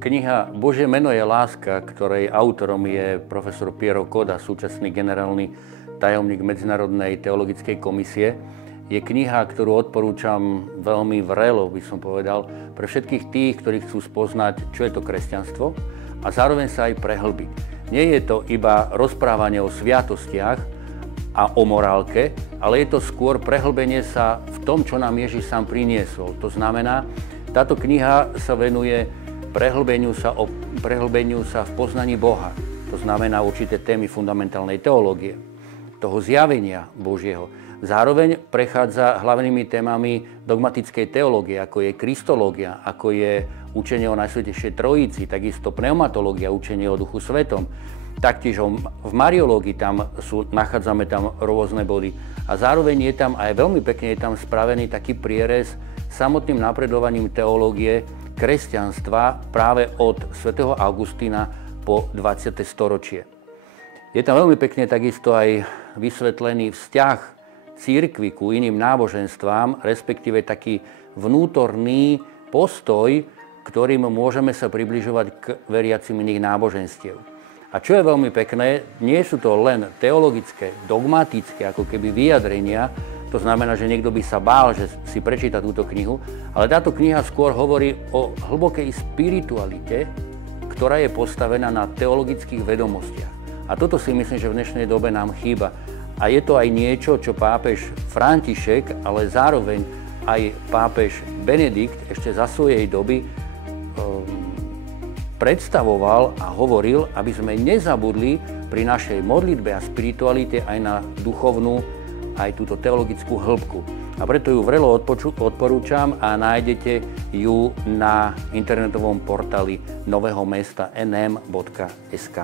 Kniha Božie meno je láska, ktorej autorom je profesor Piero Coda, súčasný generálny tajomník Medzinárodnej teologickej komisie, je kniha, ktorú odporúčam veľmi vrelo, by som povedal, pre všetkých tých, ktorí chcú spoznať, čo je to kresťanstvo a zároveň sa aj prehlbiť. Nie je to iba rozprávanie o sviatostiach a o morálke, ale je to skôr prehlbenie sa v tom, čo nám Ježiš sám priniesol. To znamená, táto kniha sa venuje prehlbeniu sa v poznaní Boha. To znamená určité témy fundamentálnej teológie, toho zjavenia Božieho. Zároveň prechádza hlavnými témami dogmatickej teológie, ako je kristológia, ako je učenie o Najsvätejšej Trojici, takisto pneumatológia, učenie o Duchu Svetom. Taktiež v Mariológii nachádzame tam rôzne body. A zároveň je tam, aj veľmi pekne je tam spravený taký prierez samotným napredovaním teológie kresťanstva práve od svätého Augustína po 20. storočie. Je tam veľmi pekne takisto aj vysvetlený vzťah cirkvi ku iným náboženstvám, respektíve taký vnútorný postoj, ktorým môžeme sa približovať k veriacim iných náboženstiev. A čo je veľmi pekné, nie sú to len teologické, dogmatické, ako keby vyjadrenia. To znamená, že niekto by sa bál, že si prečíta túto knihu, ale táto kniha skôr hovorí o hlbokej spiritualite, ktorá je postavená na teologických vedomostiach. A toto si myslím, že v dnešnej dobe nám chýba. A je to aj niečo, čo pápež František, ale zároveň aj pápež Benedikt ešte za svojej doby predstavoval a hovoril, aby sme nezabudli pri našej modlitbe a spiritualite aj na duchovnú, aj túto teologickú hĺbku. A preto ju vrelo odporúčam a nájdete ju na internetovom portáli Nového mesta nm.sk.